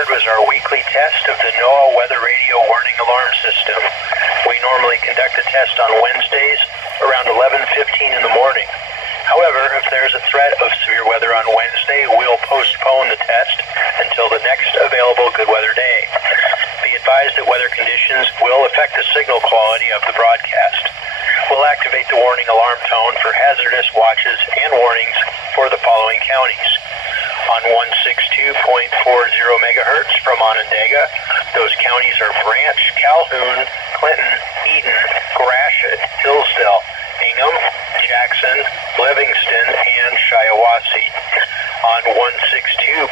heard was our weekly test of the NOAA Weather Radio Warning Alarm System. We normally conduct the test on Wednesdays around 11:15 in the morning. However, if there's a threat of severe weather on Wednesday, we'll postpone the test until the next available good weather day. Be advised that weather conditions will affect the signal quality of the broadcast. We'll activate the warning alarm tone for hazardous watches and warnings for the following counties. On 162.40 megahertz from Onondaga, those counties are Branch, Calhoun, Clinton, Eaton, Gratiot, Hillsdale, Ingham, Jackson, Livingston, and Shiawassee. On 162.425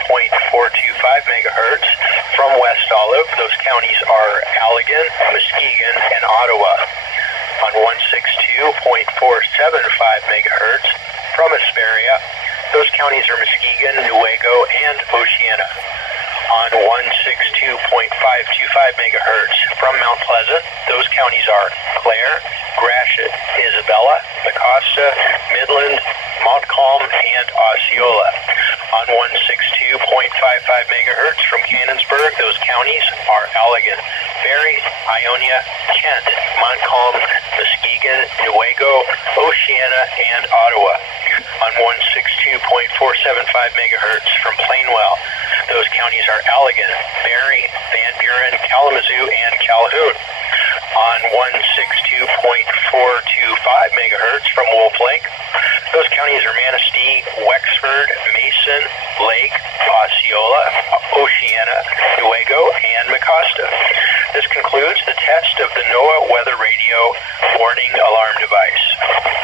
megahertz from West Olive, those counties are Allegan, Muskegon, and Ottawa. On 162.475 megahertz from Hesperia, those counties are Muskegon, Newaygo, and Oceana. On 162.525 megahertz from Mount Pleasant, those counties are Clare, Gratiot, Isabella, Mecosta, Midland, Montcalm, and Osceola. On 162.55 megahertz from Cannonsburg, those counties are Allegan, Barrie, Ionia, Kent, Montcalm, Muskegon, Newaygo, Oceana, and Ottawa. On 162.475 megahertz from Plainwell, those counties are Allegan, Barrie, Van Buren, Kalamazoo, and Calhoun. On 162.425 megahertz from Wolf Lake, those counties are Manistee, Wexford, Mason, Lake, Osceola, Oceana, Newaygo, and Mecosta. This concludes the test of the NOAA Weather Radio Warning Alarm Device.